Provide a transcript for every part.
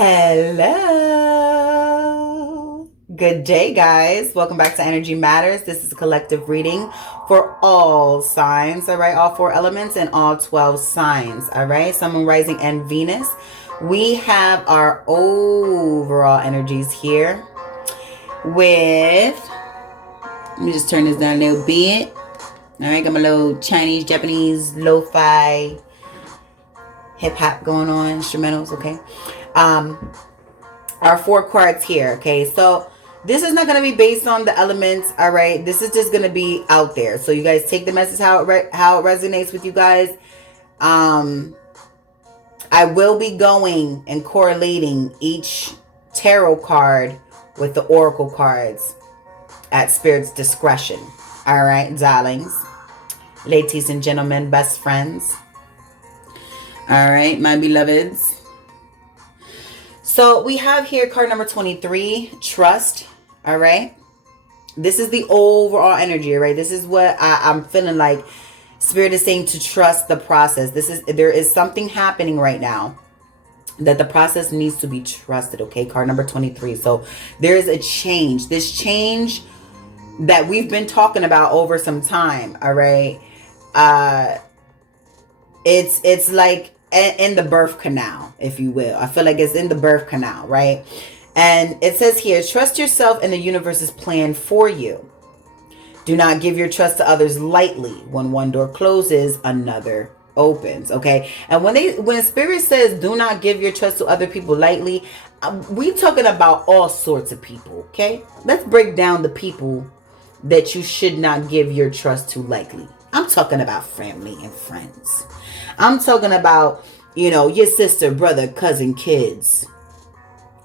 Hello. Good day, guys. Welcome back to Energy Matters. This is a collective reading for all signs, all right? All four elements and all 12 signs, all right? Sun, Moon, Rising, and Venus. We have our overall energies here with, let me just turn this down a little bit. All right, got my little Chinese, Japanese, lo-fi, hip-hop going on, instrumentals, okay? Our four cards here, okay? So this is not going to be based on the elements, all right? This is just going to be out there. So you guys take the message how it resonates with you guys. I will be going and correlating each tarot card with the oracle cards at Spirit's discretion. All right, darlings, ladies and gentlemen, best friends. All right, my beloveds. So we have here card number 23, trust. All right. This is the overall energy, right? This is what I'm feeling like Spirit is saying, to trust the process. There is something happening right now that the process needs to be trusted. Okay. Card number 23. So there is a change. This change that we've been talking about over some time. All right. It's like in the birth canal, if you will. I feel like it's in the birth canal, right? And it says here, trust yourself and the universe's plan for you. Do not give your trust to others lightly. When one door closes, another opens. Okay. And when Spirit says do not give your trust to other people lightly, we talking about all sorts of people. Okay. Let's break down the people that you should not give your trust to lightly. I'm talking about family and friends. I'm talking about, your sister, brother, cousin, kids.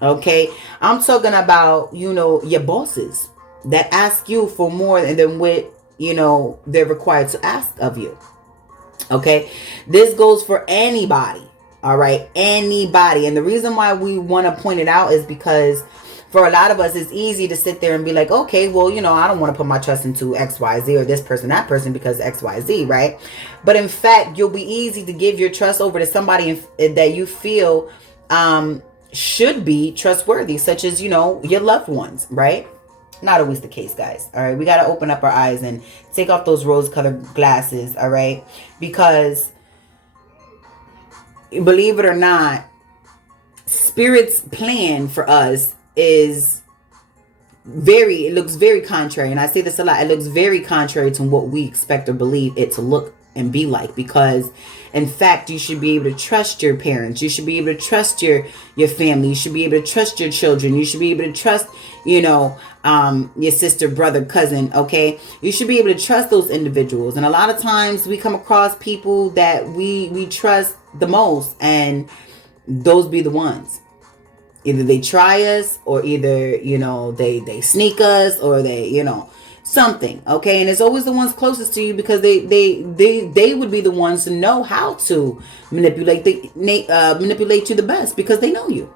Okay. I'm talking about, your bosses that ask you for more than what, they're required to ask of you. Okay. This goes for anybody. All right. Anybody. And the reason why we want to point it out is because for a lot of us, it's easy to sit there and be like, okay, well, I don't want to put my trust into X, Y, Z or this person, that person because X, Y, Z, right? But in fact, you'll be easy to give your trust over to somebody that you feel should be trustworthy, such as, your loved ones, right? Not always the case, guys. All right. We got to open up our eyes and take off those rose-colored glasses. All right. Because believe it or not, Spirit's plan for us it looks very contrary, and I say this a lot, it looks very contrary to what we expect or believe it to look and be like, because in fact you should be able to trust your parents, you should be able to trust your family, you should be able to trust your children, you should be able to trust your sister, brother, cousin. Okay, you should be able to trust those individuals. And a lot of times we come across people that we trust the most, and those be the ones. Either they try us, or either, they sneak us, or they, something. Okay. And it's always the ones closest to you, because they would be the ones to know how to manipulate you the best, because they know you.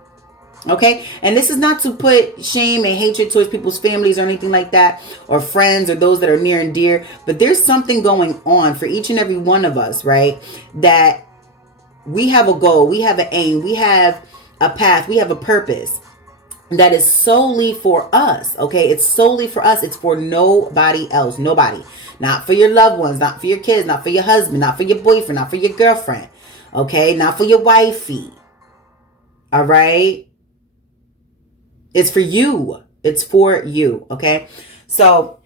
Okay. And this is not to put shame and hatred towards people's families or anything like that, or friends, or those that are near and dear. But there's something going on for each and every one of us, right? That we have a goal, we have an aim, we have a path, we have a purpose that is solely for us. Okay, it's solely for us. It's for nobody else. Nobody. Not for your loved ones, not for your kids, not for your husband, not for your boyfriend, not for your girlfriend. Okay, not for your wifey. All right, it's for you. It's for you. Okay, so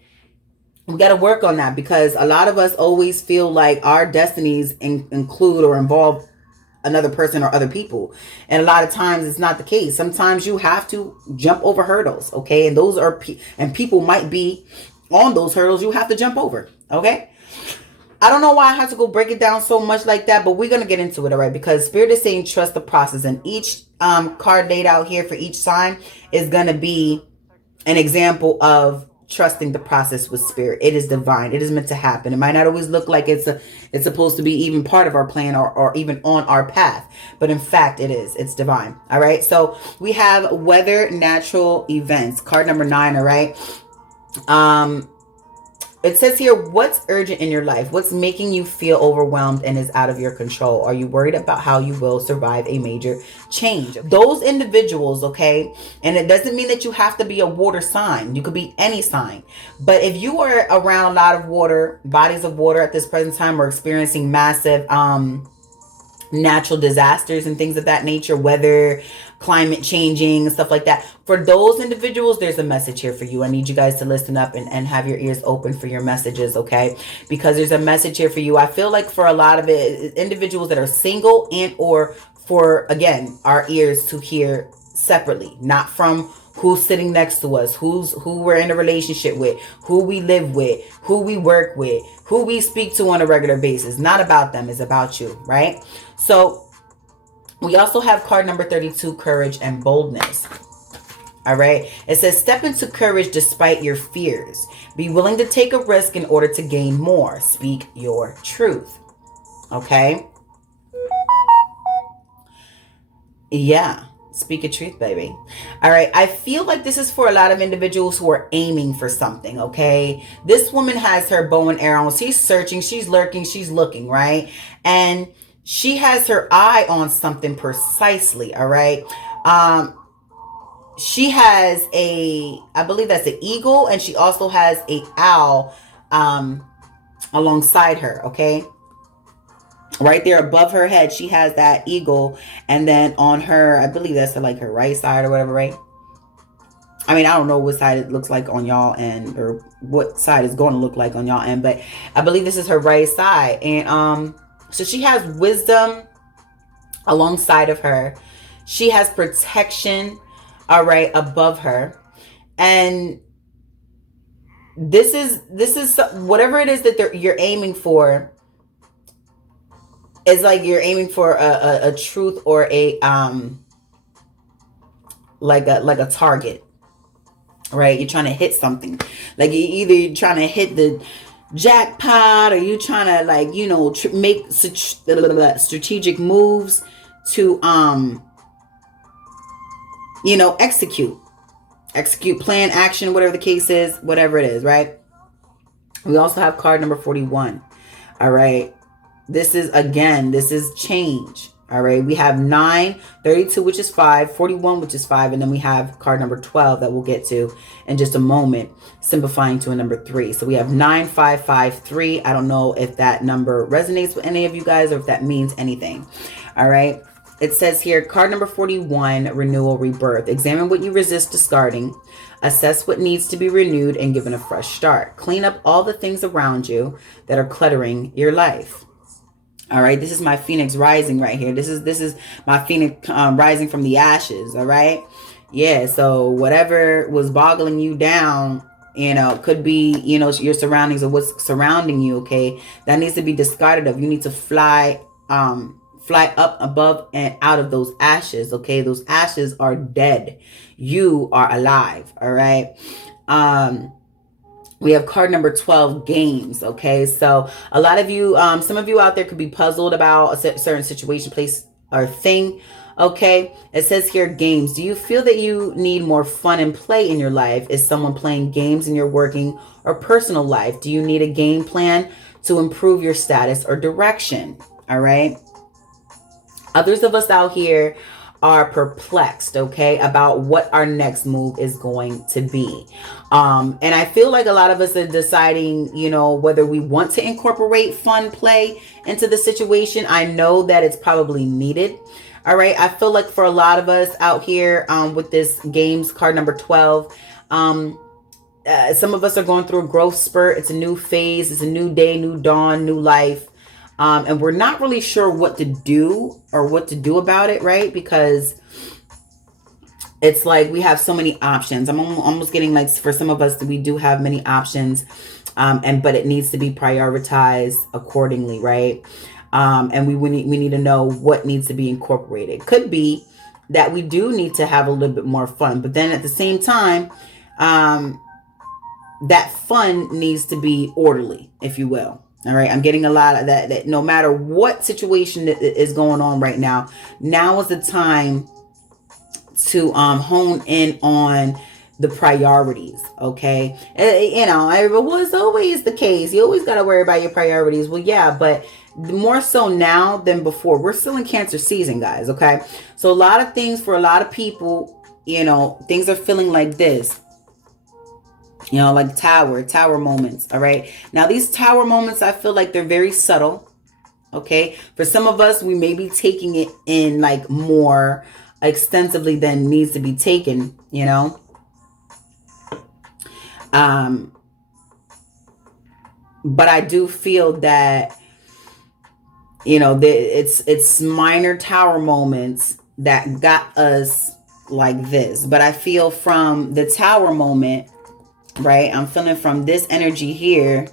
we got to work on that, because a lot of us always feel like our destinies include or involve another person or other people. And a lot of times it's not the case. Sometimes you have to jump over hurdles. Okay. And those are, and people might be on those hurdles you have to jump over. Okay. I don't know why I have to go break it down so much like that, but we're going to get into it. All right. Because Spirit is saying trust the process, and each card laid out here for each sign is going to be an example of trusting the process with Spirit. It is divine. It is meant to happen. It might not always look like it's supposed to be even part of our plan, or even on our path, but in fact it is. It's divine. All right. So we have weather, natural events, card number 9. All right. It says here, what's urgent in your life? What's making you feel overwhelmed and is out of your control? Are you worried about how you will survive a major change? Those individuals, okay, and it doesn't mean that you have to be a water sign. You could be any sign. But if you are around a lot of water, bodies of water at this present time, or experiencing massive natural disasters and things of that nature, weather, climate changing, stuff like that. For those individuals, there's a message here for you. I need you guys to listen up and have your ears open for your messages, okay? Because there's a message here for you. I feel like for a lot of it, individuals that are single and or for, again, our ears to hear separately, not from who's sitting next to us, who we're in a relationship with, who we live with, who we work with, who we speak to on a regular basis. Not about them, it's about you, right? So we also have card number 32, courage and boldness. All right. It says, step into courage despite your fears. Be willing to take a risk in order to gain more. Speak your truth. Okay. Yeah. Speak a truth, baby. All right. I feel like this is for a lot of individuals who are aiming for something. Okay. This woman has her bow and arrow. She's searching. She's lurking. She's looking. Right. And she has her eye on something precisely. All right. She has I believe that's an eagle, and she also has a owl alongside her. Okay. Right there above her head, she has that eagle, and then on her, I believe that's like her right side or whatever, right? I mean, I don't know what side it looks like on y'all end, or what side it's going to look like on y'all end, but I believe this is her right side. And so she has wisdom alongside of her. She has protection, all right, above her. And this is whatever it is that you're aiming for. It's like you're aiming for a truth or a like a target, right? You're trying to hit something. Like you're trying to hit the jackpot, or you trying to, like, you know, make strategic moves to you know, execute plan, action, whatever the case is, whatever it is, right? We also have card number 41. All right. This is change. All right. We have 9, 32, which is 5, 41, which is 5. And then we have card number 12 that we'll get to in just a moment, simplifying to a number 3. So we have 9, 5, 5, 3. I don't know if that number resonates with any of you guys or if that means anything. All right. It says here, card number 41, renewal, rebirth. Examine what you resist discarding. Assess what needs to be renewed and given a fresh start. Clean up all the things around you that are cluttering your life. All right, this is my phoenix rising right here. This is my phoenix rising from the ashes. All right, yeah. So whatever was boggling you down, you know, could be, you know, your surroundings or what's surrounding you. Okay, that needs to be discarded of. You need to fly up above and out of those ashes. Okay, those ashes are dead. You are alive. All right. We have card number 12, games. Okay, so a lot of you, some of you out there could be puzzled about a certain situation, place, or thing. Okay, it says here, games. Do you feel that you need more fun and play in your life? Is someone playing games in your working or personal life? Do you need a game plan to improve your status or direction? All right. Others of us out here are perplexed, okay, about what our next move is going to be. And I feel like a lot of us are deciding, you know, whether we want to incorporate fun play into the situation. I know that it's probably needed. All right. I feel like for a lot of us out here with this games card number 12, some of us are going through a growth spurt. It's a new phase. It's a new day, new dawn, new life. And we're not really sure what to do or what to do about it, right? Because it's like we have so many options. I'm almost getting like, for some of us, we do have many options, but it needs to be prioritized accordingly, right? And we need to know what needs to be incorporated. Could be that we do need to have a little bit more fun, but then at the same time, that fun needs to be orderly, if you will. All right. I'm getting a lot of that no matter what situation that is going on right now is the time to hone in on the priorities, okay? You know, it was always the case. You always got to worry about your priorities. Well, yeah, but more so now than before. We're still in Cancer season, guys, okay? So a lot of things for a lot of people, you know, things are feeling like this. You know, like tower moments, all right? Now, these tower moments, I feel like they're very subtle, okay? For some of us, we may be taking it in like more extensively than needs to be taken, you know? But I do feel that, you know, it's minor tower moments that got us like this. But I feel from the tower moment, right? I'm feeling from this energy here,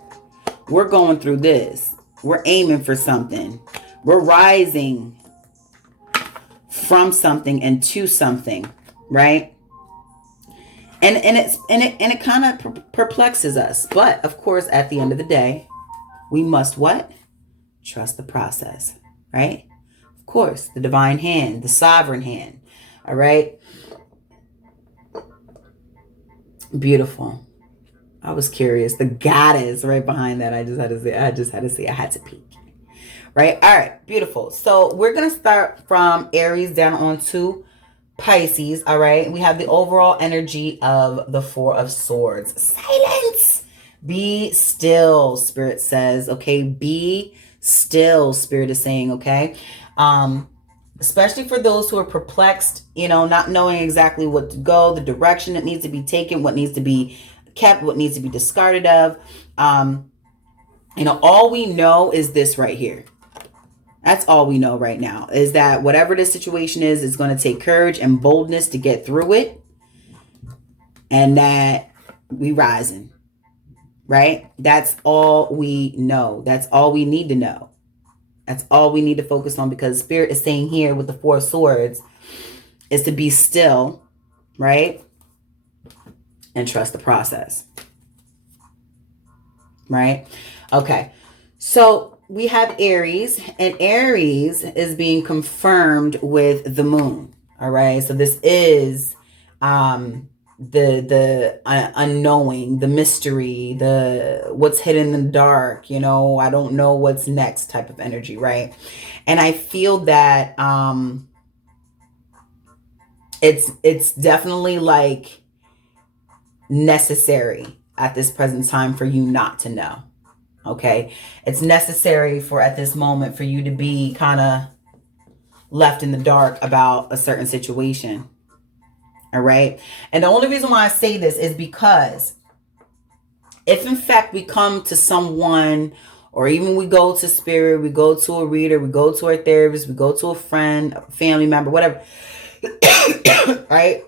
we're going through this. We're aiming for something. We're rising from something and to something, right? And it kind of perplexes us. But of course, at the end of the day, we must what? Trust the process, right? Of course, the divine hand, the sovereign hand. All right. Beautiful. I was curious. The goddess right behind that. I just had to say. I had to peek. Right. All right. Beautiful. So we're gonna start from Aries down on to Pisces. All right. We have the overall energy of the Four of Swords. Silence. Be still, Spirit says. Okay. Be still, Spirit is saying. Okay. Especially for those who are perplexed, you know, not knowing exactly what to go, the direction that needs to be taken, what needs to be kept, what needs to be discarded of. You know, all we know is this right here. That's all we know right now, is that whatever the situation is, it's going to take courage and boldness to get through it. And that we rising, right? That's all we know. That's all we need to know. That's all we need to focus on, because Spirit is saying here with the Four of Swords is to be still, right? And trust the process, right? Okay. So we have Aries, and Aries is being confirmed with the moon. All right. So this is the unknowing, the mystery, the what's hidden in the dark, you know, I don't know what's next type of energy, right? And I feel that it's definitely like necessary at this present time for you not to know. Okay, it's necessary for at this moment for you to be kind of left in the dark about a certain situation. All right. And the only reason why I say this is because if in fact we come to someone, or even we go to Spirit, we go to a reader, we go to our therapist, we go to a friend, a family member, whatever, right?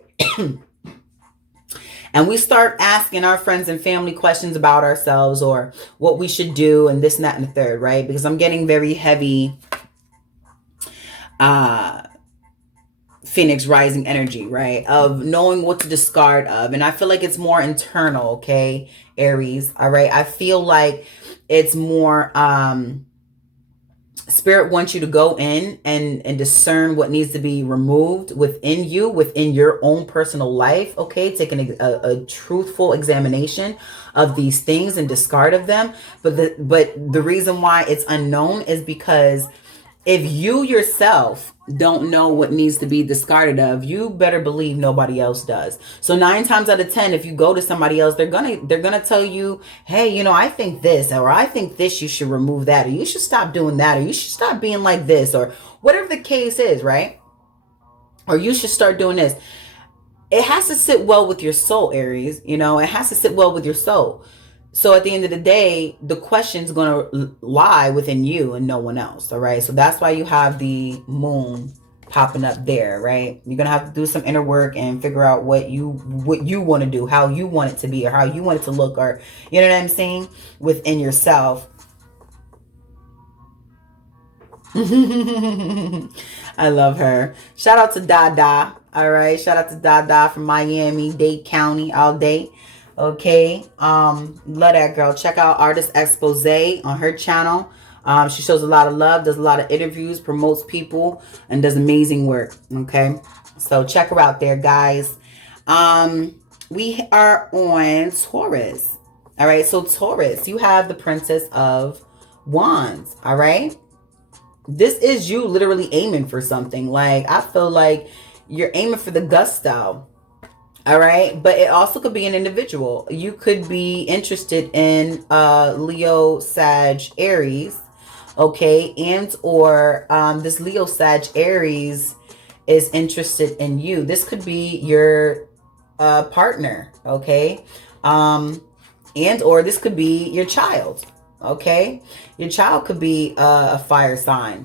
And we start asking our friends and family questions about ourselves or what we should do and this and that and the third, right? Because I'm getting very heavy Phoenix rising energy, right? Of knowing what to discard of. And I feel like it's more internal, okay, Aries, all right? I feel like it's more Spirit wants you to go in and discern what needs to be removed within you, within your own personal life, okay? Taking a truthful examination of these things and discard of them. But the reason why it's unknown is because if you yourself don't know what needs to be discarded of, you better believe nobody else does. So 9 times out of 10, if you go to somebody else, they're gonna tell you, hey, you know, I think this, or I think this, you should remove that, or you should stop doing that, or you should stop being like this, or whatever the case is, right? Or you should start doing this. It has to sit well with your soul, Aries. You know, it has to sit well with your soul. So at the end of the day, the question's going to lie within you and no one else. All right. So that's why you have the moon popping up there, right? You're going to have to do some inner work and figure out what you want to do, how you want it to be, or how you want it to look, or, you know what I'm saying? Within yourself. I love her. Shout out to Dade. All right. Shout out to Dade from Miami, Dade County, all day. Okay, love that girl. Check out Artist Expose on her channel. She shows a lot of love, does a lot of interviews, promotes people, and does amazing work. Okay, so check her out there, guys. we are on Taurus. All right. So Taurus, you have the Princess of Wands. All right. This is you literally aiming for something. Like, I feel like you're aiming for the gusto. All right. But it also could be an individual. You could be interested in Leo, Sag, Aries. Okay. And or this Leo, Sag, Aries is interested in you. This could be your partner. Okay. And or this could be your child. Okay. Your child could be a fire sign.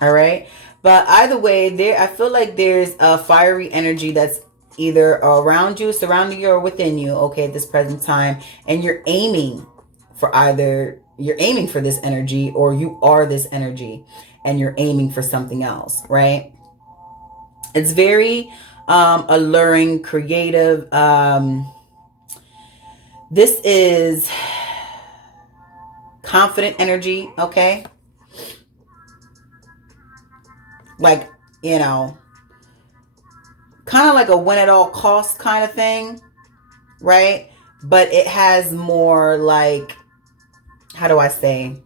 All right. But either way, there, I feel like there's a fiery energy that's either around you, surrounding you, or within you, okay, at this present time. And you're aiming for this energy, or you are this energy and you're aiming for something else, right? It's very alluring, creative. This is confident energy, okay? Like, you know, kind of like a win at all costs kind of thing, right? But it has more like, how do I say,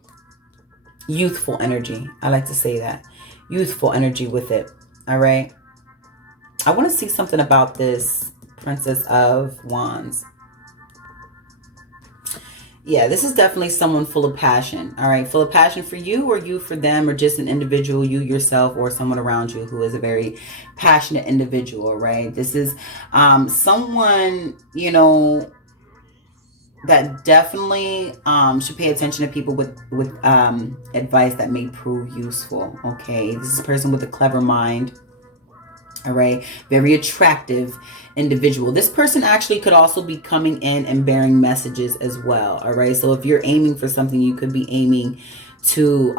youthful energy. I like to say that. Youthful energy with it, all right? I want to see something about this Princess of Wands. Yeah, this is definitely someone full of passion. All right, full of passion for you, or you for them, or just an individual, you yourself, or someone around you who is a very passionate individual, right? This is someone, you know, that definitely should pay attention to people with advice that may prove useful. Okay, this is a person with a clever mind. All right, very attractive individual. This person actually could also be coming in and bearing messages as well. All right, so if you're aiming for something, you could be aiming to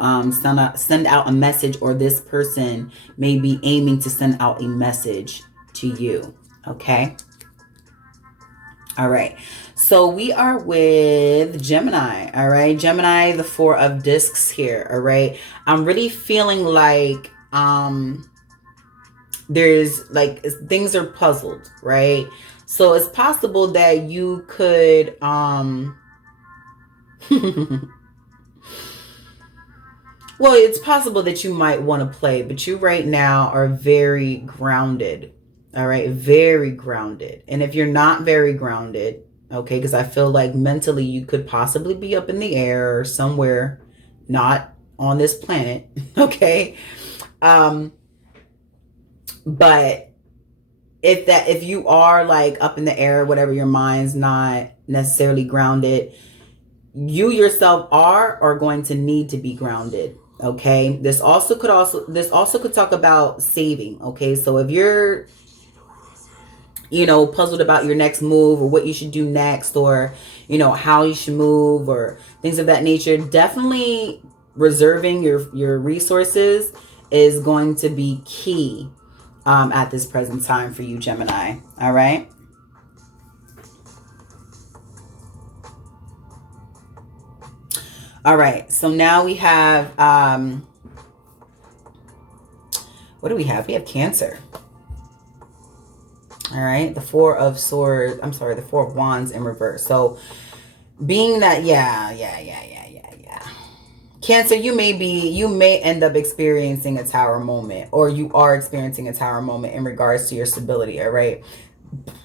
send out a message, or this person may be aiming to send out a message to you. Okay. All right, so we are with Gemini. All right, Gemini, the Four of Discs here. All right, I'm really feeling like there's like things are puzzled, right? So it's possible that you could well, it's possible that you might want to play, but you right now are very grounded. All right, very grounded. And if you're not very grounded, okay, because I feel like mentally you could possibly be up in the air or somewhere not on this planet, okay? But if you are like up in the air, whatever, your mind's not necessarily grounded, you yourself are going to need to be grounded. Okay. This also could talk about saving. Okay. So if you're, you know, puzzled about your next move, or what you should do next, or, you know, how you should move, or things of that nature, definitely reserving your resources is going to be key at this present time for you, Gemini. All right. All right. So now we have, what do we have? We have Cancer. All right. The Four of Swords. I'm sorry. The Four of Wands in reverse. So being that, yeah. Cancer, you may end up experiencing a tower moment, or you are experiencing a tower moment in regards to your stability. All right.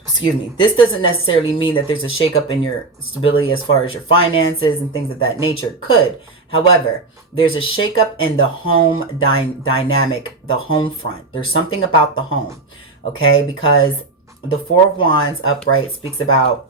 Excuse me. This doesn't necessarily mean that there's a shakeup in your stability as far as your finances and things of that nature. Could. However, there's a shakeup in the home dynamic, the home front. There's something about the home. Okay. Because the Four of Wands upright speaks about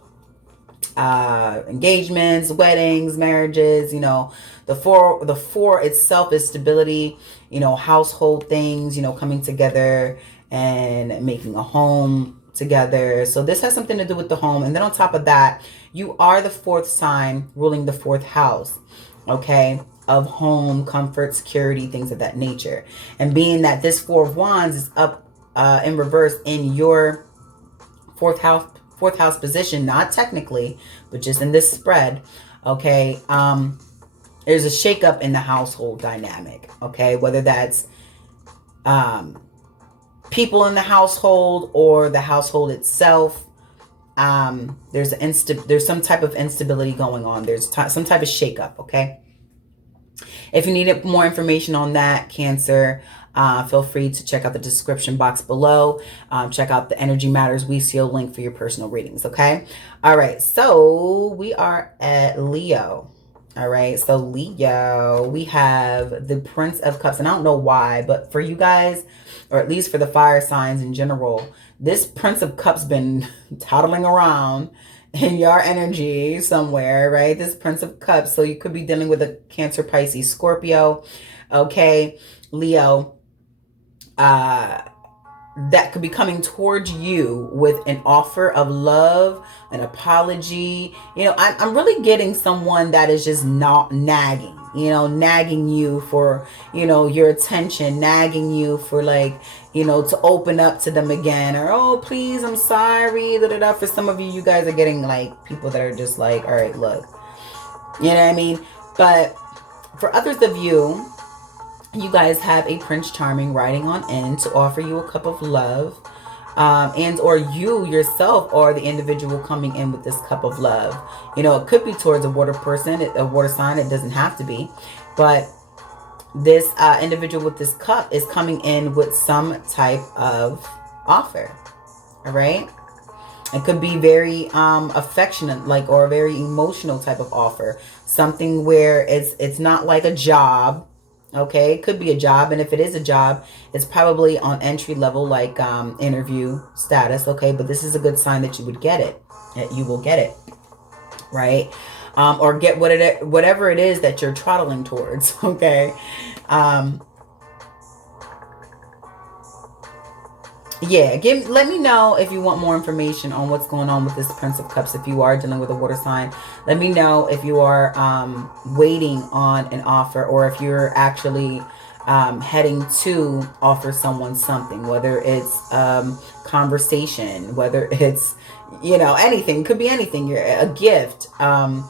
engagements, weddings, marriages. You know, the four itself is stability, you know, household things, you know, coming together and making a home together. So this has something to do with the home. And then on top of that, you are the fourth sign ruling the fourth house, okay, of home, comfort, security, things of that nature. And being that this Four of Wands is up in reverse in your fourth house position, not technically, but just in this spread, okay, there's a shakeup in the household dynamic, okay, whether that's people in the household or the household itself. There's some type of instability going on. There's some type of shakeup. Okay. If you need more information on that, Cancer, feel free to check out the description box below. Check out the Energy Matters We Seal link for your personal readings. Okay. All right. So we are at Leo. All right. So Leo, we have the Prince of Cups. And I don't know why, but for you guys, or at least for the fire signs in general, this Prince of Cups been toddling around in your energy somewhere, right? This Prince of Cups. So you could be dealing with a Cancer, Pisces, Scorpio. Okay. Leo, that could be coming towards you with an offer of love, an apology. You know, I'm really getting someone that is just not nagging, you know, nagging you for, you know, your attention, nagging you for, like, you know, to open up to them again, or, oh, please, I'm sorry. Da, da, da. For some of you, you guys are getting like people that are just like, all right, look, you know what I mean? But for others of you, you guys have a Prince Charming riding on in to offer you a cup of love, and or you yourself are the individual coming in with this cup of love. You know, it could be towards a water person, a water sign. It doesn't have to be, but this individual with this cup is coming in with some type of offer. All right. It could be very affectionate, like, or a very emotional type of offer. Something where it's not like a job. Okay, it could be a job, and if it is a job, it's probably on entry level, like interview status. Okay, but this is a good sign that you would get it. That you will get it, right? Or get whatever it is that you're trottling towards. Okay. Yeah, let me know if you want more information on what's going on with this Prince of Cups. If you are dealing with a water sign, let me know if you are waiting on an offer, or if you're actually heading to offer someone something, whether it's conversation, whether it's, you know, anything. Could be anything. A gift, time,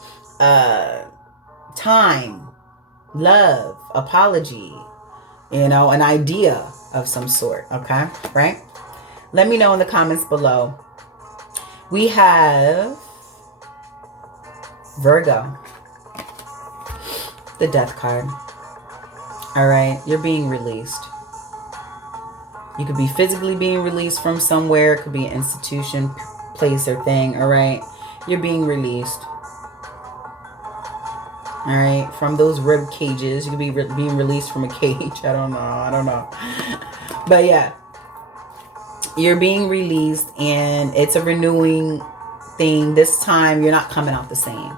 love, apology, you know, an idea of some sort. Okay, right? Let me know in the comments below. We have Virgo, the Death card. All right, you're being released. You could be physically being released from somewhere. It could be an institution, place, or thing. All right, you're being released. All right, from those rib cages. You could be being released from a cage. I don't know. But yeah. You're being released, and it's a renewing thing. This time, you're not coming out the same.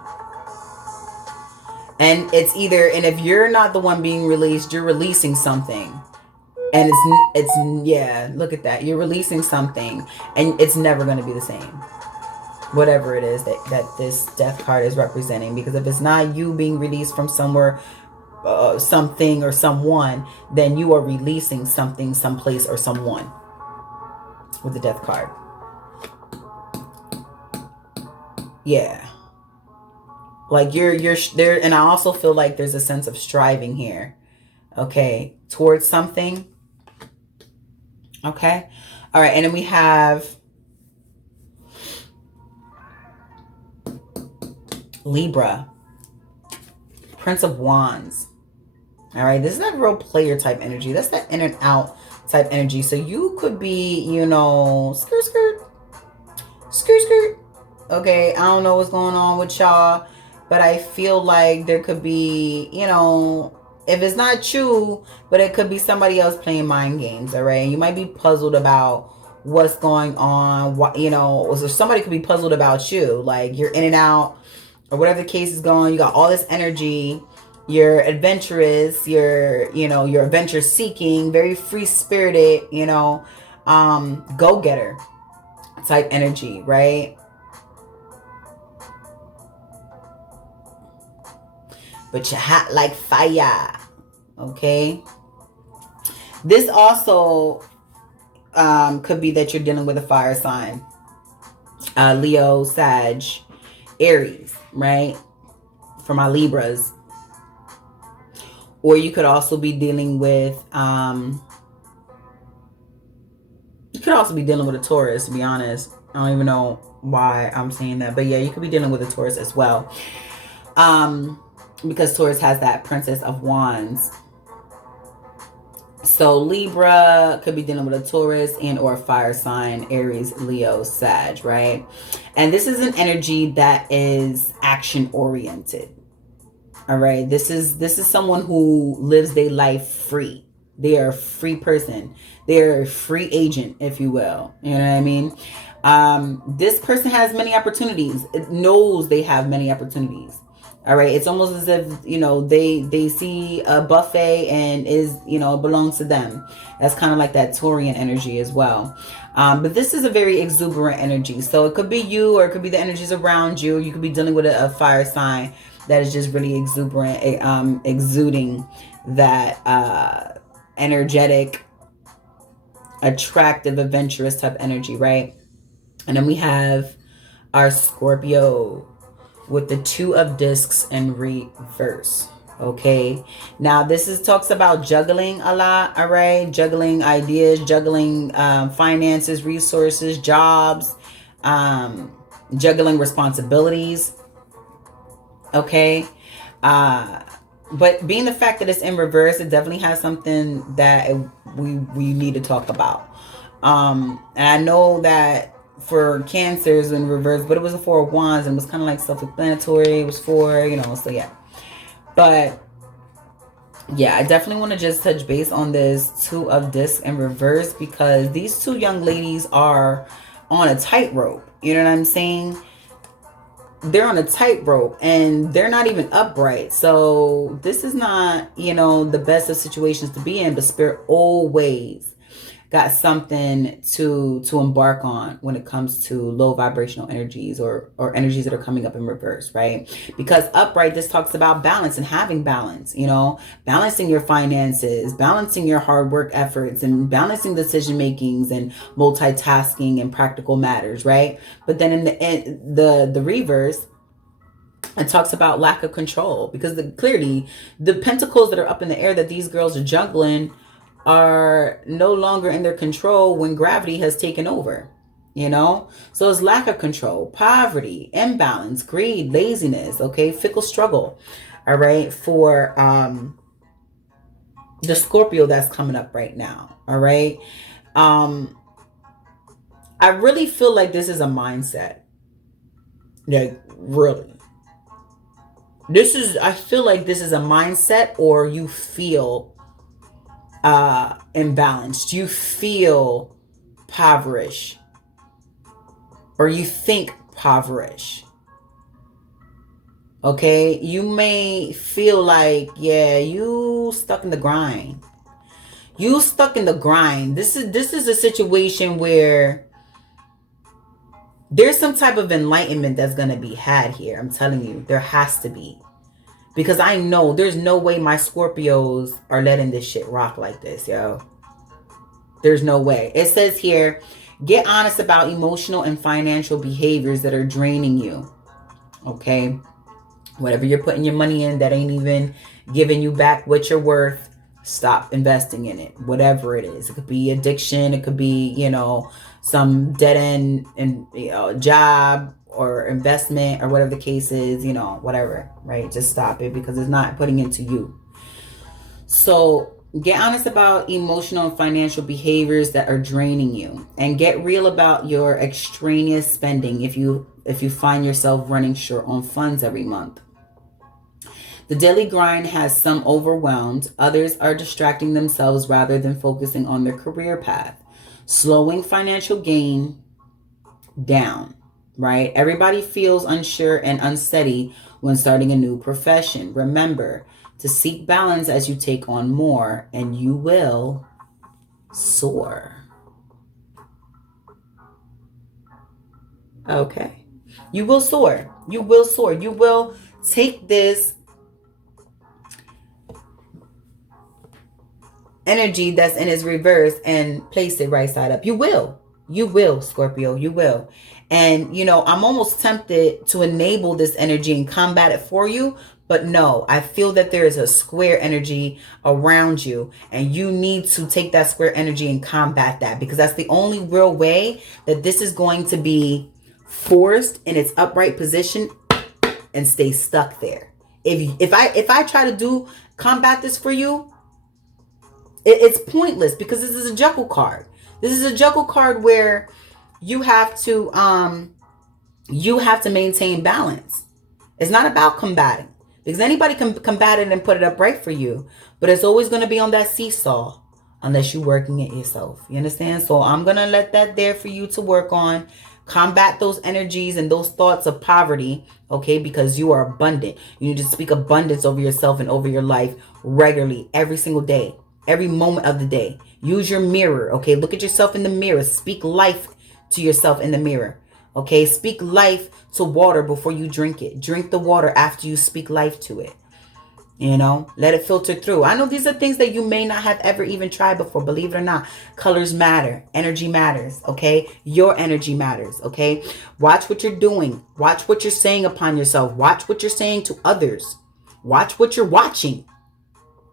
And it's either, and if you're not the one being released, you're releasing something. And it's yeah, look at that. You're releasing something, and it's never going to be the same. Whatever it is that this Death card is representing. Because if it's not you being released from somewhere, something, or someone, then you are releasing something, someplace, or someone. With the Death card. Yeah. Like you're there, and I also feel like there's a sense of striving here. Okay, towards something. Okay. All right, and then we have Libra, Prince of Wands. All right, this is that real player type energy. That's that in and out type energy. So you could be, you know, skirt. Okay, I don't know what's going on with y'all, but I feel like there could be, you know, if it's not you, but it could be somebody else playing mind games. All right, you might be puzzled about what's going on. What, you know, or somebody could be puzzled about you. Like you're in and out, or whatever the case is going. You got all this energy. You're adventurous, you're adventure seeking, very free spirited, you know, go-getter type energy, right? But you're hot like fire. Okay. This also could be that you're dealing with a fire sign. Leo, Sag, Aries, right? For my Libras. Or you could also be dealing with could also be dealing with a Taurus, to be honest. I don't even know why I'm saying that. But yeah, you could be dealing with a Taurus as well. Because Taurus has that Princess of Wands. So Libra could be dealing with a Taurus and or fire sign, Aries, Leo, Sag, right? And this is an energy that is action oriented. All right. This is someone who lives their life free. They are a free person. They're a free agent, if you will. You know what I mean? This person has many opportunities. It knows they have many opportunities. All right. It's almost as if, you know, they see a buffet and is, you know, it belongs to them. That's kind of like that Taurian energy as well. But this is a very exuberant energy. So it could be you, or it could be the energies around you. You could be dealing with a fire sign that is just really exuberant, exuding that energetic, attractive, adventurous type energy, right? And then we have our Scorpio with the Two of Discs in reverse. Okay, now this talks about juggling a lot. All right, juggling ideas, juggling finances, resources, jobs, juggling responsibilities. Okay, but being the fact that it's in reverse, it definitely has something that we need to talk about. And I know that for Cancers in reverse, but it was a Four of Wands and it was kind of like self-explanatory. It was four, you know, so yeah. But yeah, I definitely want to just touch base on this Two of Discs in reverse, because these two young ladies are on a tightrope. You know what I'm saying? They're on a tightrope and they're not even upright. So this is not, you know, the best of situations to be in, but Spirit always got something to embark on when it comes to low vibrational energies or energies that are coming up in reverse, right? Because upright, this talks about balance and having balance, you know, balancing your finances, balancing your hard work efforts, and balancing decision makings and multitasking and practical matters, right? But then in the reverse, it talks about lack of control, because clearly the pentacles that are up in the air that these girls are juggling are no longer in their control when gravity has taken over, you know? So it's lack of control, poverty, imbalance, greed, laziness, okay? Fickle struggle, all right? For the Scorpio that's coming up right now, all right? I really feel like this is a mindset. Like, really. I feel like this is a mindset, or you feel imbalanced, you feel impoverished, or you think impoverished. Okay, you may feel like, yeah, you stuck in the grind. You stuck in the grind. This is a situation where there's some type of enlightenment that's going to be had here. I'm telling you, there has to be. Because I know there's no way my Scorpios are letting this shit rock like this, yo. There's no way. It says here, get honest about emotional and financial behaviors that are draining you. Okay? Whatever you're putting your money in that ain't even giving you back what you're worth, stop investing in it. Whatever it is. It could be addiction. It could be, you know, some dead end and, you know, job or investment or whatever the case is, you know, whatever, right? Just stop it, because it's not putting into you. So get honest about emotional and financial behaviors that are draining you, and get real about your extraneous spending if you find yourself running short on funds every month. The daily grind has some overwhelmed, others are distracting themselves rather than focusing on their career path, slowing financial gain down. Right? Everybody feels unsure and unsteady when starting a new profession. Remember to seek balance as you take on more, and you will soar. Okay. You will soar. You will soar. You will take this energy that's in its reverse and place it right side up. You will. You will, Scorpio. You will. And, you know, I'm almost tempted to enable this energy and combat it for you. But no, I feel that there is a square energy around you, and you need to take that square energy and combat that, because that's the only real way that this is going to be forced in its upright position and stay stuck there. If I try to do combat this for you, it's pointless, because this is a juggle card. This is a juggle card where you have to maintain balance. It's not about combating, because anybody can combat it and put it up right for you, but it's always going to be on that seesaw unless you're working it yourself. You understand? So I'm going to let that there for you to work on. Combat those energies and those thoughts of poverty, okay? Because you are abundant. You need to speak abundance over yourself and over your life regularly, every single day, every moment of the day. Use your mirror, okay? Look at yourself in the mirror. Speak life to yourself in the mirror, okay? Speak life to water before you drink it. Drink the water after you speak life to it. You know, let it filter through. I know these are things that you may not have ever even tried before. Believe it or not, colors matter. Energy matters. Okay. Your energy matters. Okay. Watch what you're doing. Watch what you're saying upon yourself. Watch what you're saying to others. Watch what you're watching.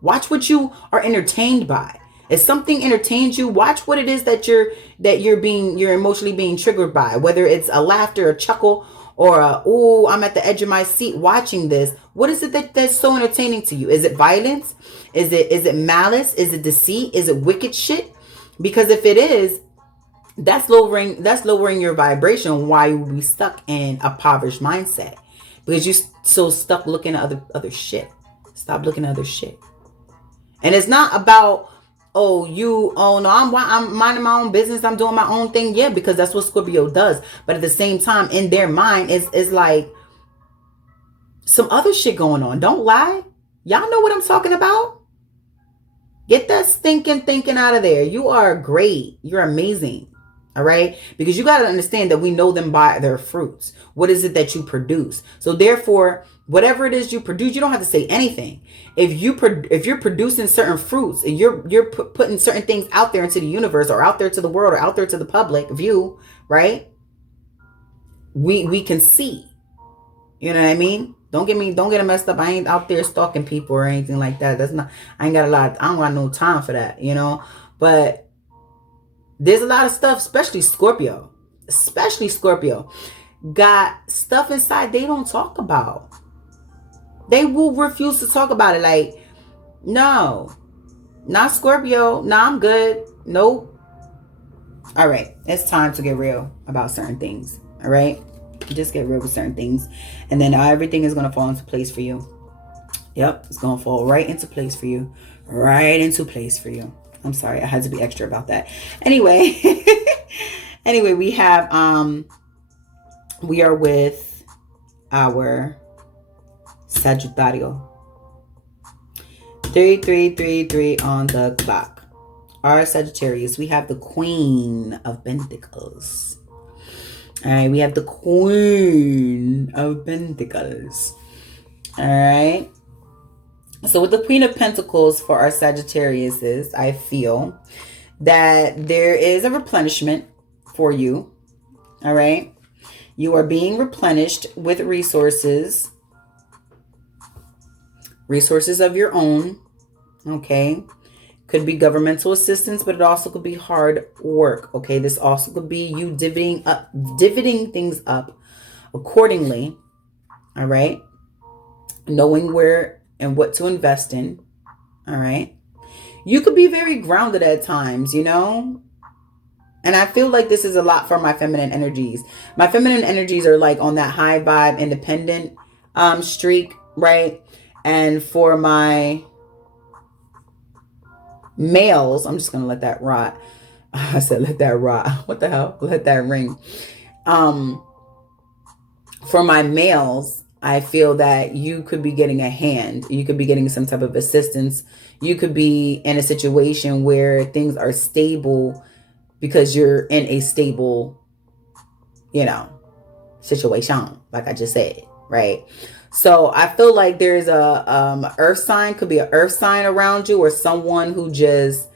Watch what you are entertained by. If something entertains you, watch what it is that you're emotionally being triggered by, whether it's a laughter, a chuckle, or oh, I'm at the edge of my seat watching this. What is it that's so entertaining to you? Is it violence? Is it malice? Is it deceit? Is it wicked shit? Because if it is, that's lowering your vibration. Why you will be stuck in a impoverished mindset, because you're so stuck looking at other shit. Stop looking at other shit. And it's not about, oh no, I'm minding my own business, I'm doing my own thing. Yeah, because that's what Scorpio does. But at the same time, in their mind, it's like some other shit going on. Don't lie. Y'all know what I'm talking about. Get that stinking thinking out of there. You are great. You're amazing. All right? Because you got to understand that we know them by their fruits. What is it that you produce? So therefore, whatever it is you produce, you don't have to say anything. If you're producing certain fruits, and you're putting certain things out there into the universe, or out there to the world, or out there to the public view, right? We can see. You know what I mean? Don't get it messed up. I ain't out there stalking people or anything like that. I don't got no time for that, you know? But there's a lot of stuff, especially Scorpio, got stuff inside they don't talk about. They will refuse to talk about it. Like, no, not Scorpio. No, I'm good. Nope. All right. It's time to get real about certain things. All right. Just get real with certain things. And then everything is going to fall into place for you. Yep. It's going to fall right into place for you. Right into place for you. I'm sorry. I had to be extra about that. Anyway. Anyway, we are with our Sagittario. 3333 on the clock. Our Sagittarius, we have the Queen of Pentacles. All right, we have the Queen of Pentacles. All right. So with the Queen of Pentacles for our Sagittariuses, I feel that there is a replenishment for you. All right. You are being replenished with resources of your own. Okay. Could be governmental assistance, but it also could be hard work. Okay. This also could be you dividing things up accordingly. All right. Knowing where and what to invest in. All right. You could be very grounded at times, you know. And I feel like this is a lot for my feminine energies. My feminine energies are like on that high vibe, independent streak, right? And for my males, I'm just going to let that rot. I said, let that rot. What the hell? Let that ring. For my males, I feel that you could be getting a hand. You could be getting some type of assistance. You could be in a situation where things are stable because you're in a stable, you know, situation, like I just said, right? So I feel like there's a earth sign, could be an earth sign around you, or someone who just,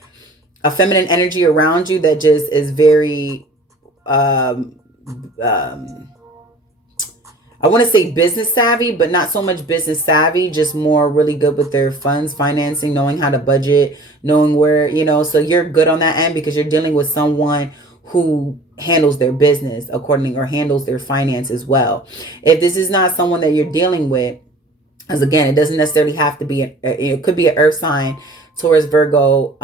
a feminine energy around you that just is very, I want to say business savvy, but not so much business savvy, just more really good with their funds, financing, knowing how to budget, knowing where, so you're good on that end because you're dealing with someone who handles their business accordingly or handles their finance as well. If this is not someone that you're dealing with, as again, it doesn't necessarily have to be, it could be an earth sign, Taurus, Virgo,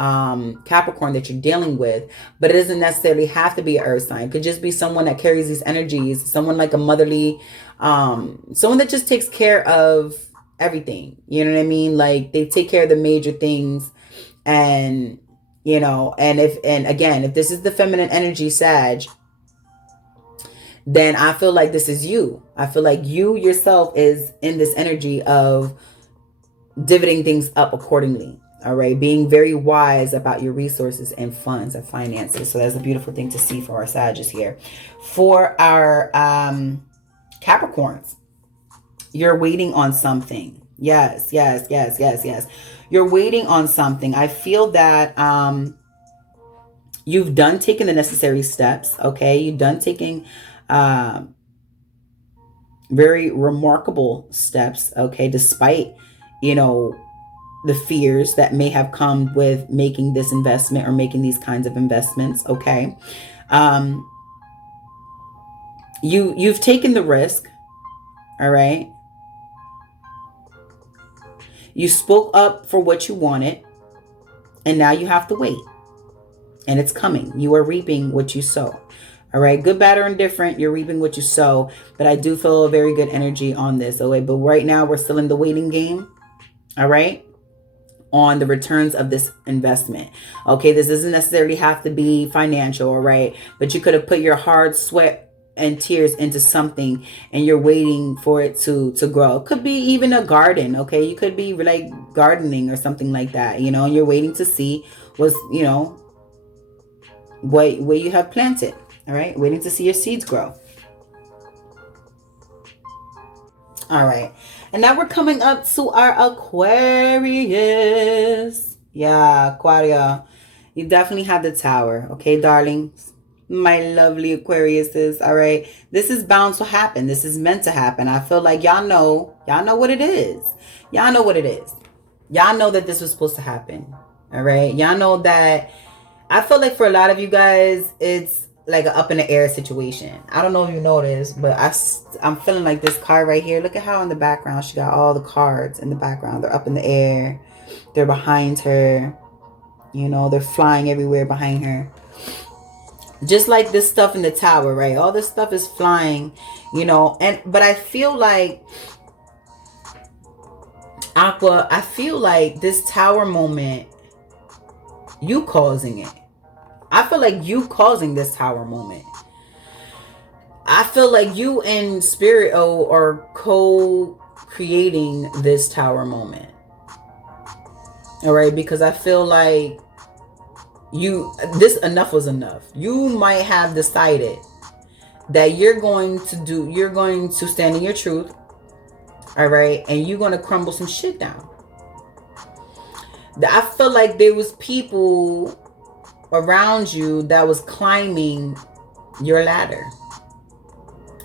Capricorn that you're dealing with, but it doesn't necessarily have to be an earth sign. It could just be someone that carries these energies, someone like a motherly, someone that just takes care of everything. You know what I mean? Like they take care of the major things. And, and again, if this is the feminine energy, Sag, then I feel like this is you. I feel like you yourself is in this energy of dividing things up accordingly. All right. Being very wise about your resources and funds and finances. So that's a beautiful thing to see for our Sagittarius here. For our Capricorns, you're waiting on something. Yes. You're waiting on something. I feel that you've done taking the necessary steps. Okay. You've done taking very remarkable steps. Okay. Despite, the fears that may have come with making this investment or making these kinds of investments. Okay. You've taken the risk. All right. You spoke up for what you wanted, and now you have to wait. And it's coming. You are reaping what you sow. All right. Good, bad, or indifferent. You're reaping what you sow. But I do feel a very good energy on this. Okay. But right now we're still in the waiting game. All right. On the returns of this investment. Okay. This doesn't necessarily have to be financial. All right. But you could have put your hard sweat and tears into something and you're waiting for it to grow. It could be even a garden. Okay. You could be like gardening or something like that, and you're waiting to see what's, where you have planted. All right. Waiting to see your seeds grow. All right. And now we're coming up to our Aquarius. Yeah, Aquaria. You definitely have the Tower. Okay, darlings. My lovely Aquariuses. All right. This is bound to happen. This is meant to happen. I feel like y'all know what it is. Y'all know what it is. Y'all know that this was supposed to happen. All right. Y'all know that. I feel like for a lot of you guys, it's like an up in the air situation. I don't know if you noticed, but I'm feeling like this card right here. Look at how in the background she got all the cards in the background. They're up in the air. They're behind her. They're flying everywhere behind her. Just like this stuff in the Tower, right? All this stuff is flying, but I feel like Aqua, I feel like this Tower moment, you causing it. I feel like you causing this Tower moment. I feel like you and Spirit O are co-creating this Tower moment. All right, because I feel like this enough was enough. You might have decided that you're going to stand in your truth. All right, and you're going to crumble some shit down. I feel like there was people around you that was climbing your ladder.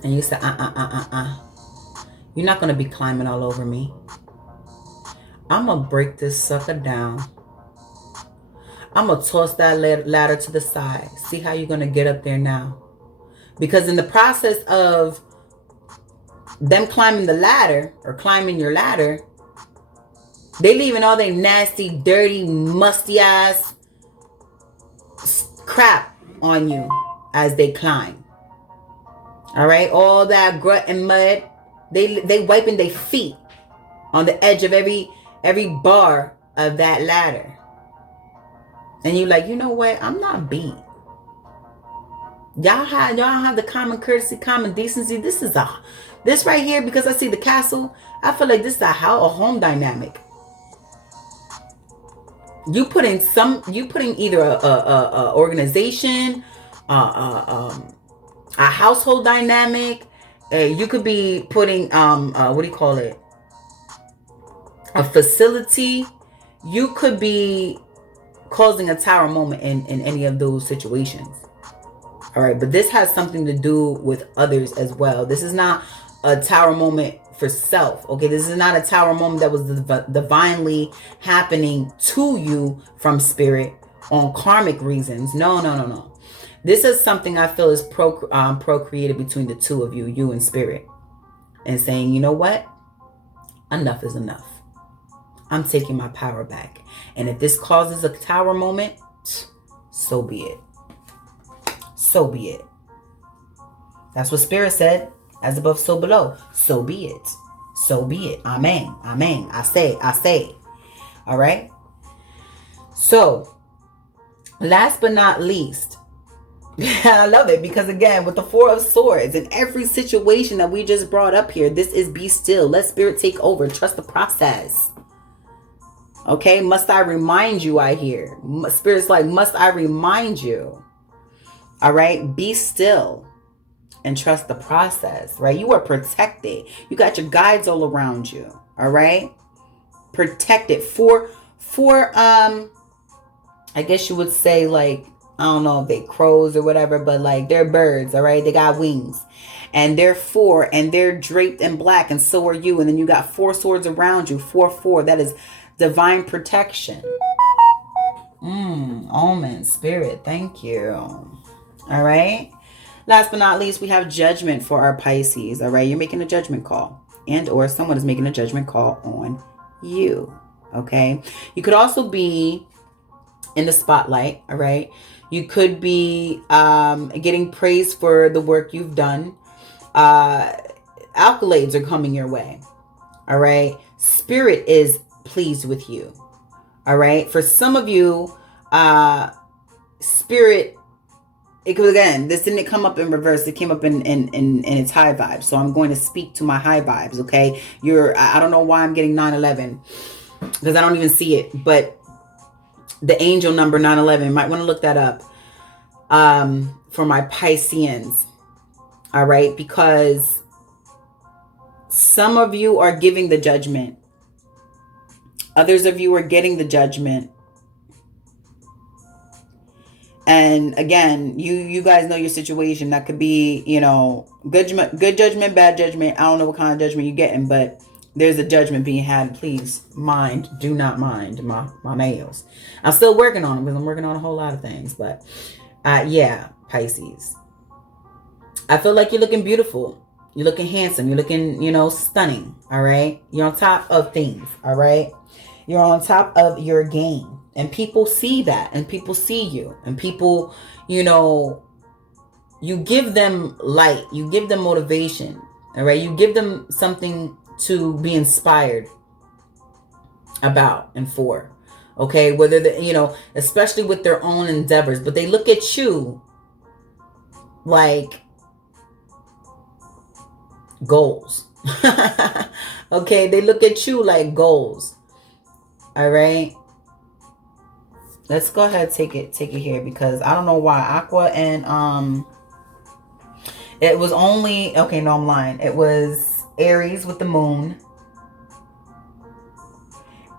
And you said, you're not going to be climbing all over me. I'm going to break this sucker down. I'm going to toss that ladder to the side. See how you're going to get up there now. Because in the process of them climbing the ladder or climbing your ladder, they leaving all their nasty, dirty, musty ass crap on you as they climb. All right, all that grit and mud, they wiping their feet on the edge of every bar of that ladder. And you're like, you know what? I'm not beat. Y'all have the common courtesy, common decency. This right here, because I see the castle, I feel like this is a home dynamic. You putting either a organization, a household dynamic. You could be putting what do you call it? A facility. You could be causing a Tower moment in any of those situations. All right, but this has something to do with others as well. This is not a tower moment for self. Okay, this is not a tower moment that was divinely happening to you from spirit on karmic reasons. No, no, no, no. This is something I feel is procreated between the two of you, you and spirit, and saying, you know what? Enough is enough. I'm taking my power back. And if this causes a tower moment, so be it. So be it. That's what spirit said. As above, so below. So be it. So be it. Amen. Amen. I say. All right. So, last but not least, I love it because, again, with the Four of Swords in every situation that we just brought up here, this is be still. Let spirit take over. Trust the process. Okay. Must I remind you? I hear spirit's like, must I remind you? All right. Be still. And trust the process, right? You are protected. You got your guides all around you, all right? Protected for I guess you would say, like, I don't know if they crows or whatever, but like they're birds, all right? They got wings. And they're four, and they're draped in black, and so are you. And then you got 4 swords around you, 4. That is divine protection. Omen, spirit, thank you. All right? Last but not least, we have judgment for our Pisces. All right, you're making a judgment call, and or someone is making a judgment call on you. Okay, you could also be in the spotlight. All right, you could be getting praise for the work you've done. Accolades are coming your way. All right, spirit is pleased with you. All right, for some of you, spirit. Because again, this didn't come up in reverse. It came up in its high vibes. So I'm going to speak to my high vibes. Okay. I don't know why I'm getting 911 because I don't even see it, but the angel number 911, might want to look that up. For my Pisceans. All right. Because some of you are giving the judgment. Others of you are getting the judgment. And again, you guys know your situation. That could be, good judgment, bad judgment. I don't know what kind of judgment you're getting, but there's a judgment being had. Please do not mind my males. I'm still working on them because I'm working on a whole lot of things. But yeah, Pisces. I feel like you're looking beautiful. You're looking handsome. You're looking, stunning. All right. You're on top of things. All right. You're on top of your game. And people see that, and people see you, and people, you give them light, you give them motivation, all right? You give them something to be inspired about and for, okay? Whether, especially with their own endeavors, but they look at you like goals, okay? They look at you like goals, all right? Let's go ahead and take it here because I don't know why. Aqua and it was only, okay, no, I'm lying. It was Aries with the moon.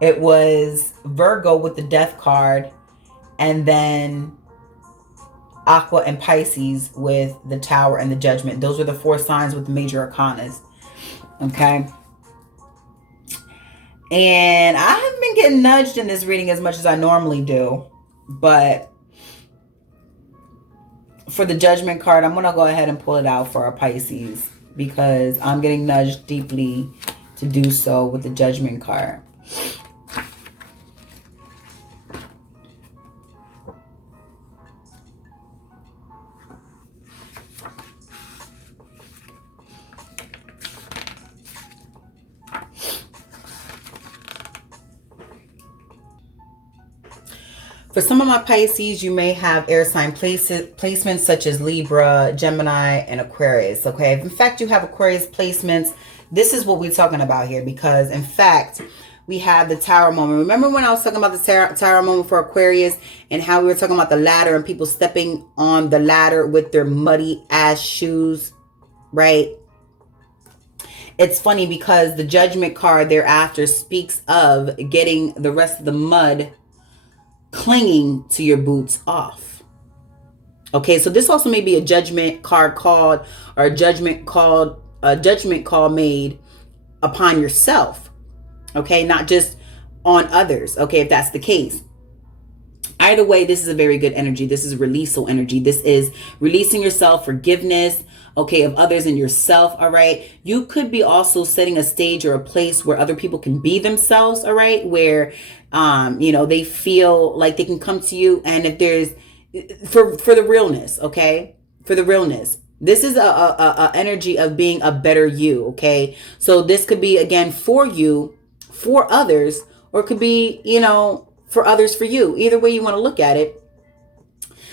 It was Virgo with the death card, and then Aqua and Pisces with the Tower and the Judgment. Those are the 4 signs with the major arcanas. Okay. And I haven't been getting nudged in this reading as much as I normally do. But for the Judgment card, I'm going to go ahead and pull it out for our Pisces because I'm getting nudged deeply to do so with the Judgment card. For some of my Pisces, you may have air sign placements such as Libra, Gemini, and Aquarius. Okay, if in fact you have Aquarius placements, this is what we're talking about here because in fact, we have the Tower moment. Remember when I was talking about the Tower moment for Aquarius and how we were talking about the ladder and people stepping on the ladder with their muddy ass shoes, right? It's funny because the Judgment card thereafter speaks of getting the rest of the mud clinging to your boots off. Okay, so this also may be a Judgment card called, or a Judgment called a judgment call made upon yourself, okay, not just on others, okay, if that's the case. Either way, this is a very good energy. This is releasal energy. This is releasing yourself, forgiveness, okay, of others and yourself, all right? You could be also setting a stage or a place where other people can be themselves, all right? Where, they feel like they can come to you, and if there's, for the realness, okay? For the realness. This is a energy of being a better you, okay? So this could be, again, for you, for others, or it could be, for others, for you. Either way you want to look at it.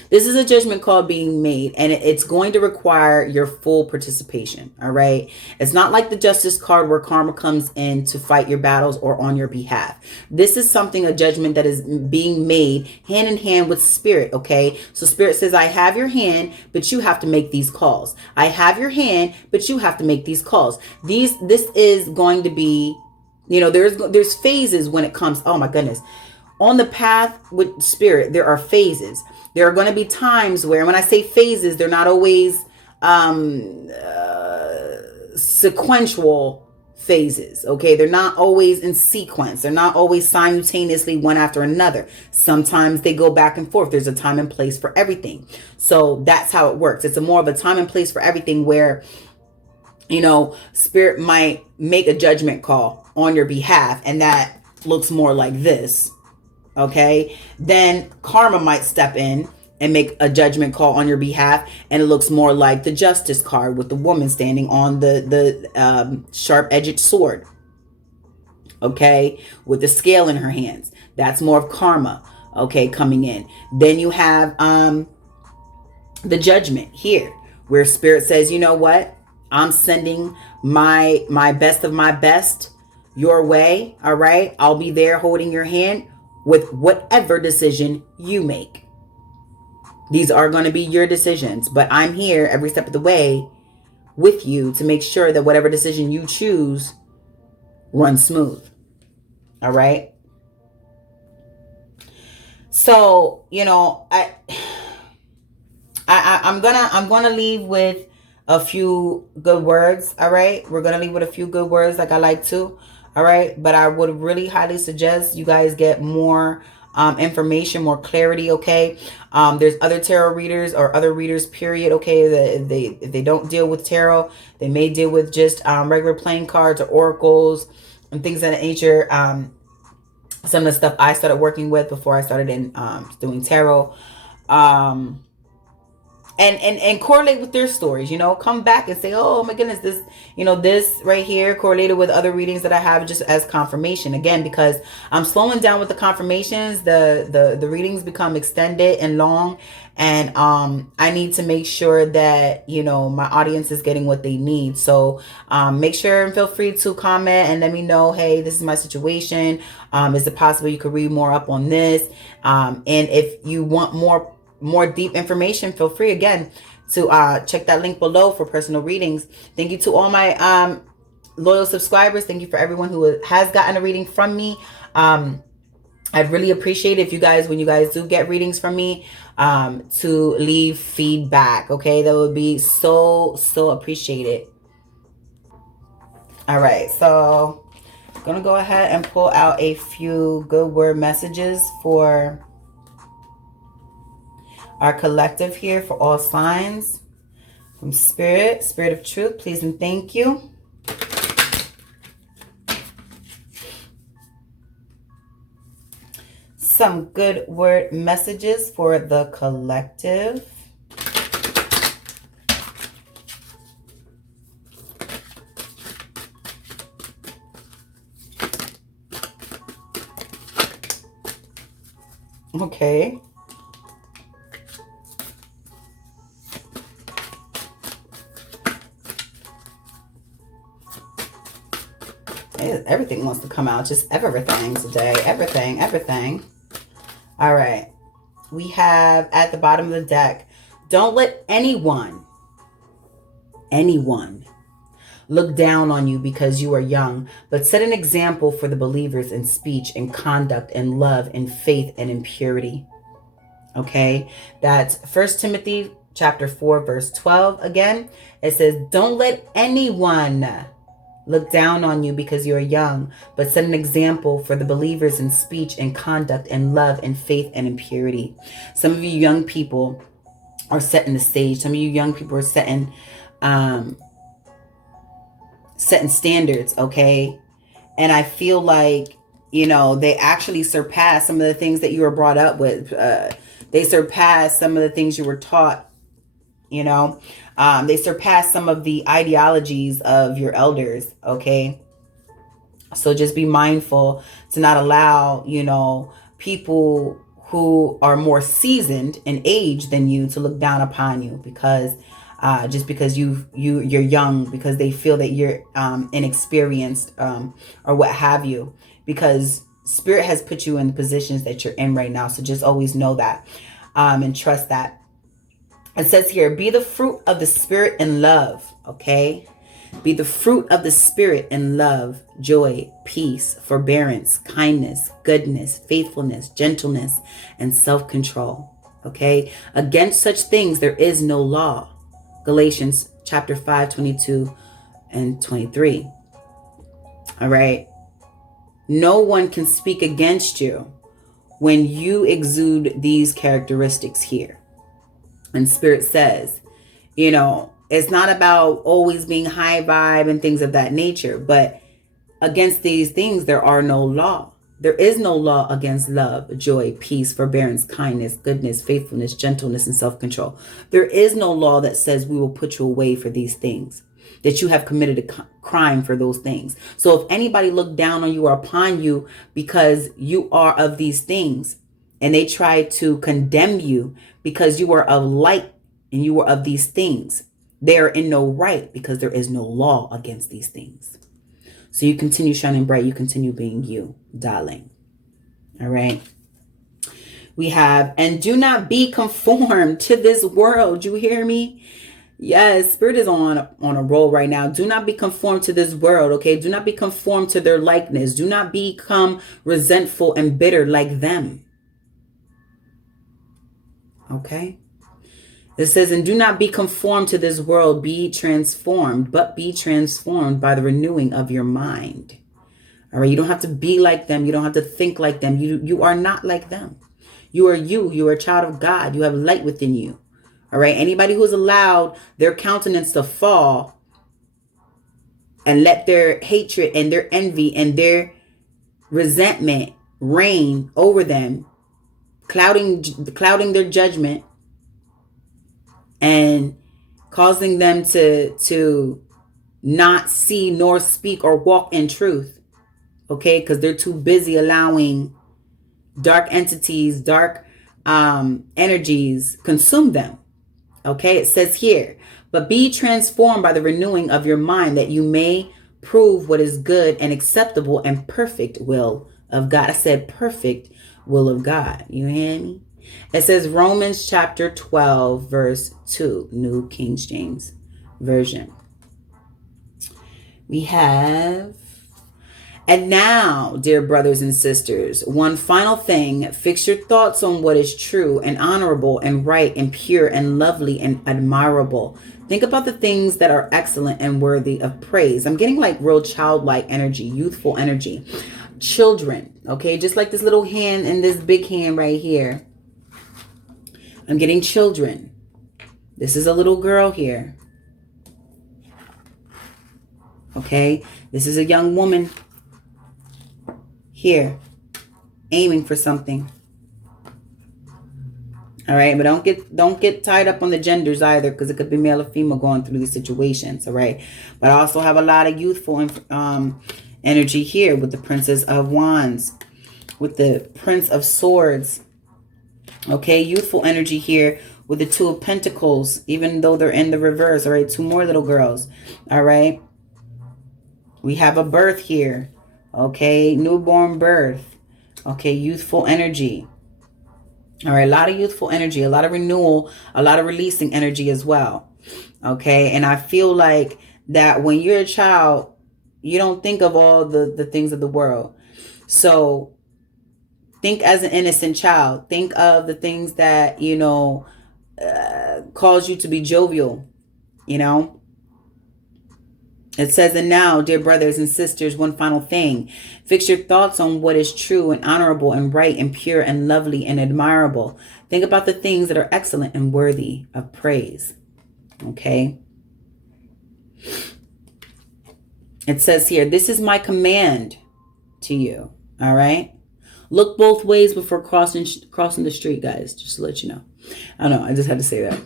This is a judgment call being made, and it's going to require your full participation. All right. It's not like the justice card where karma comes in to fight your battles or on your behalf. This is a judgment that is being made hand in hand with spirit. Okay. So spirit says, I have your hand, but you have to make these calls. I have your hand, but you have to make these calls. This is going to be, there's phases when it comes. Oh my goodness. On the path with spirit, there are phases. There are going to be times where, when I say phases, they're not always sequential phases. Okay. They're not always in sequence. They're not always simultaneously one after another. Sometimes they go back and forth. There's a time and place for everything. So that's how it works. It's more of a time and place for everything where, spirit might make a judgment call on your behalf, and that looks more like this. Okay, then karma might step in and make a judgment call on your behalf, and it looks more like the justice card with the woman standing on the sharp-edged sword. Okay, with the scale in her hands. That's more of karma. Okay, coming in. Then you have the judgment here, where spirit says, you know what? I'm sending my best of my best your way. All right, I'll be there holding your hand with whatever decision you make. These are going to be your decisions, but I'm here every step of the way with you to make sure that whatever decision you choose runs smooth. All right. So, I'm gonna leave with a few good words. All right. We're going to leave with a few good words like I like to. All right. But I would really highly suggest you guys get more information, more clarity. Okay. There's other tarot readers or other readers, period. Okay. That if they don't deal with tarot, they may deal with just regular playing cards or oracles and things of that nature. Some of the stuff I started working with before I started in doing tarot. And correlate with their stories, come back and say, oh my goodness, this, this right here correlated with other readings that I have, just as confirmation. Again, because I'm slowing down with the confirmations, the readings become extended and long, and I need to make sure that, my audience is getting what they need. So make sure and feel free to comment and let me know, hey, this is my situation. Is it possible you could read more up on this? And if you want more deep information, feel free again to check that link below for personal readings. Thank you to all my loyal subscribers. Thank you for everyone who has gotten a reading from me. I'd really appreciate it if you guys, when you guys do get readings from me, to leave feedback. Okay, that would be so appreciated. All right, so I'm gonna go ahead and pull out a few good word messages for our collective here, for all signs from spirit of truth. Please and thank you. Some good word messages for the collective. Okay. Everything wants to come out. Just everything today. Everything. All right. We have at the bottom of the deck, don't let anyone look down on you because you are young, but set an example for the believers in speech and conduct and love and faith and in purity. Okay. That's 1 Timothy chapter 4, verse 12 again. It says, don't let anyone look down on you because you're young, but set an example for the believers in speech and conduct and love and faith and in purity. Some of you young people are setting the stage. Some of you young people are setting standards, okay? And I feel like, they actually surpass some of the things that you were brought up with. They surpass some of the things you were taught, they surpass some of the ideologies of your elders, okay? So just be mindful to not allow, people who are more seasoned in age than you to look down upon you because just because you're young, because they feel that you're inexperienced or what have you, because Spirit has put you in the positions that you're in right now. So just always know that and trust that. It says here, be the fruit of the Spirit in love, okay? Be the fruit of the Spirit in love, joy, peace, forbearance, kindness, goodness, faithfulness, gentleness, and self-control, okay? Against such things there is no law. Galatians chapter 5, 22 and 23. All right. No one can speak against you when you exude these characteristics here. And Spirit says, it's not about always being high vibe and things of that nature, but against these things, there are no law. There is no law against love, joy, peace, forbearance, kindness, goodness, faithfulness, gentleness, and self-control. There is no law that says we will put you away for these things, that you have committed a crime for those things. So if anybody looked down on you or upon you because you are of these things, and they try to condemn you because you are of light and you are of these things, they are in no right because there is no law against these things. So you continue shining bright. You continue being you, darling. All right. We have, and do not be conformed to this world. You hear me? Yes, Spirit is on a roll right now. Do not be conformed to this world, okay? Do not be conformed to their likeness. Do not become resentful and bitter like them. Okay? It says, and do not be conformed to this world, be transformed, but be transformed by the renewing of your mind. All right. You don't have to be like them. You don't have to think like them. You are not like them. You are you. You are a child of God. You have light within you. All right. Anybody who's allowed their countenance to fall and let their hatred and their envy and their resentment reign over them, clouding their judgment, and causing them to not see nor speak or walk in truth, okay? Because they're too busy allowing dark entities, dark energies consume them, okay? It says here, but be transformed by the renewing of your mind that you may prove what is good and acceptable and perfect will of God. I said perfect will of God. You hear me? It says Romans chapter 12, verse 2, New King James Version. We have, and now, dear brothers and sisters, one final thing, fix your thoughts on what is true and honorable and right and pure and lovely and admirable. Think about the things that are excellent and worthy of praise. I'm getting like real childlike energy, youthful energy. Children, okay, just like this little hand and this big hand right here. I'm getting children. This is a little girl here. Okay. This is a young woman here aiming for something. All right. But don't get tied up on the genders either, because it could be male or female going through these situations. All right. But I also have a lot of youthful energy here with the Princess of Wands, with the Prince of Swords. Okay, youthful energy here with the Two of Pentacles, even though they're in the reverse. All right, two more little girls. All right. We have a birth here. Okay, newborn birth. Okay, youthful energy. All right, a lot of youthful energy, a lot of renewal, a lot of releasing energy as well. Okay, and I feel like that when you're a child, you don't think of all the things of the world. So think as an innocent child. Think of the things that, calls you to be jovial, you know. It says, and now, dear brothers and sisters, one final thing. Fix your thoughts on what is true and honorable and right and pure and lovely and admirable. Think about the things that are excellent and worthy of praise. Okay. It says here, this is my command to you. All right. Look both ways before crossing the street, guys. Just to let you know. I know, I just had to say that.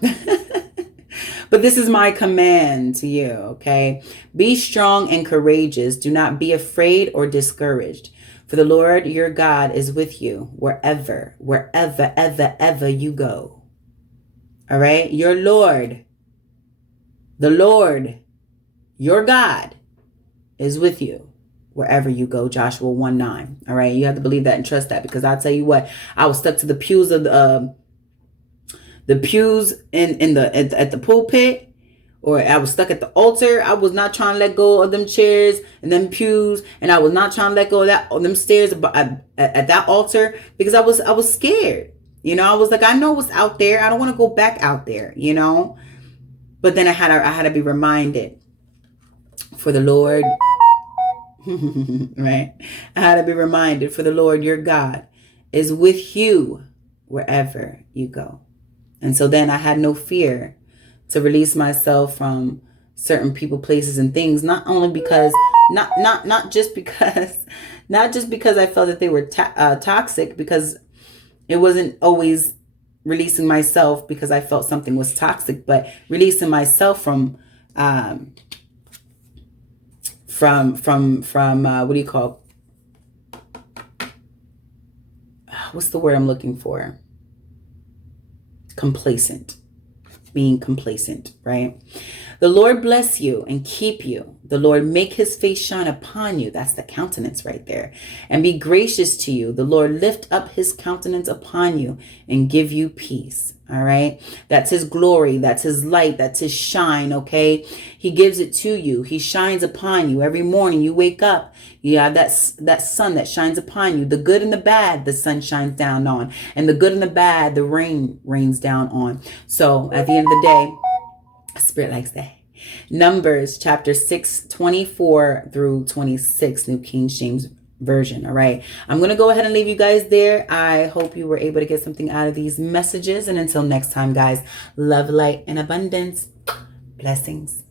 But this is my command to you, okay? Be strong and courageous. Do not be afraid or discouraged. For the Lord your God is with you wherever, ever you go. All right? Your Lord, the Lord, your God is with you wherever you go. Joshua 1:9. All right? You have to believe that and trust that, because I'll tell you what, I was stuck to the pews of the pews at the pulpit, or I was stuck at the altar. I was not trying to let go of them chairs and them pews, and I was not trying to let go of them stairs at that altar, because I was scared. You know, I was like, I know what's out there. I don't want to go back out there, you know. But then I had to be reminded, for the Lord, right? I had to be reminded, for the Lord your God is with you wherever you go. And so then I had no fear to release myself from certain people, places, and things. Not only because, not just because I felt that they were toxic, because it wasn't always releasing myself because I felt something was toxic, but releasing myself from what do you call? What's the word I'm looking for? Complacent. Being complacent, right? The Lord bless you and keep you. The Lord make his face shine upon you. That's the countenance right there. And be gracious to you. The Lord lift up his countenance upon you and give you peace. All right. That's his glory. That's his light. That's his shine. Okay. He gives it to you. He shines upon you every morning. You wake up. You have that sun that shines upon you. The good and the bad, the sun shines down on. And the good and the bad, the rain rains down on. So at the end of the day, Spirit likes that. Numbers chapter 6:24 through 26, New King James Version. All right. I'm going to go ahead and leave you guys there. I hope you were able to get something out of these messages. And until next time, guys, love, light, and abundance. Blessings.